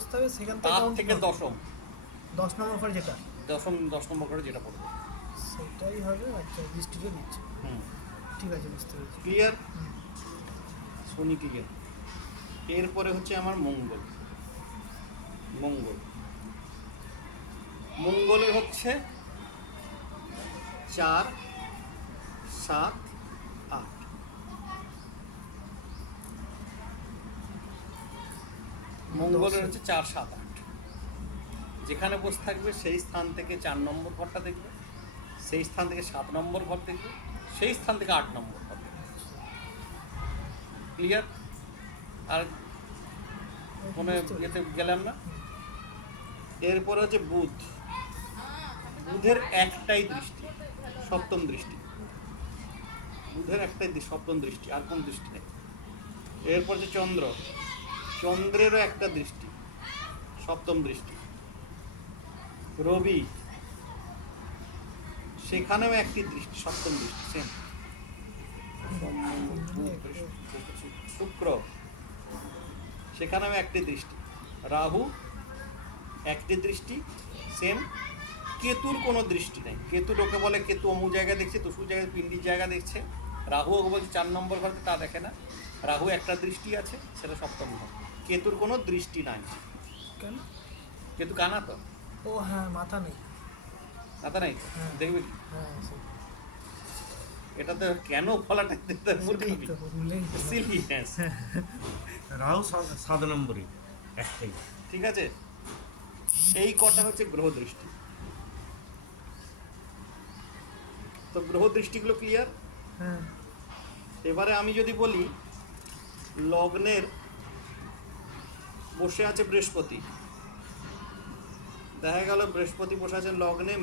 বসতে হবে সেখান তার count থেকে হবে। দশম 10 নম্বর ঘরে যেটা দশ নম্বর করে যেটা পড়বে। সেটাই হবে। আচ্ছা দৃষ্টিটা দিচ্ছে, হুম, ঠিক আছে বুঝতে পেরেছি। ক্লিয়ার? হুম। শনি ক্লিয়ার। এরপরে হচ্ছে আমার মঙ্গল। মঙ্গল মঙ্গলের হচ্ছে 4, 7, 8। মঙ্গলের হচ্ছে 4, 7, 8। যেখানে বসে থাকবে সেই স্থান থেকে 4 নম্বর ঘরটা দেখবে, সেই স্থান থেকে 7 নম্বর ঘর দেখবে, সেই স্থান থেকে 8 নম্বর ঘর দেখবে। ক্লিয়ার? আর কোনো বুঝতে পেরেছি। ইয়েতে গেলাম না। এরপর হচ্ছে বুধ। বুধের একটাই দৃষ্টি, সপ্তম দৃষ্টি। বুধের একটাই সপ্তম দৃষ্টি, আর কোন দৃষ্টি নেই। এরপর হচ্ছে চন্দ্র। চন্দ্রেরও একটা দৃষ্টি, সপ্তম দৃষ্টি। রবি, সেখানেও একটি দৃষ্টি, সপ্তম দৃষ্টি, সেম। শুক্র, সেখানেও একটি দৃষ্টি। রাহু, একটি দৃষ্টি, সেম। কেতুর কোনো দৃষ্টি নেই। কেতু লোকে বলে কেতু অমুক জায়গায় দেখছে, তসু জায়গায় পিণ্ডির জায়গা দেখছে। রাহু বলছে 4 নম্বর ঘরকে, তা দেখে না। রাহু একটা দৃষ্টি আছে, সেটা সপ্তম ঘর। কেতুর কোনো দৃষ্টি নাই। কেন? কেতু কানা তো, ও হ্যাঁ, মাথা নেই। মাথা নাই, হ্যাঁ। দেখবে কি? হ্যাঁ সেই এটা তো কেন ফলাটা দিতে সেটাই তো ভুলেই তো। সিলিয়াস। রাহু 7 নম্বরে একটাই। ঠিক আছে, এই কটা হচ্ছে গ্রহ দৃষ্টি। তো গ্রহ দৃষ্টিগুলো ক্লিয়ার। হ্যাঁ। এবারে আমি যদি বলি লগ্নের বসে আছে বৃহস্পতি, দেখা গেল বৃহস্পতি বসে আছে লগ্নে।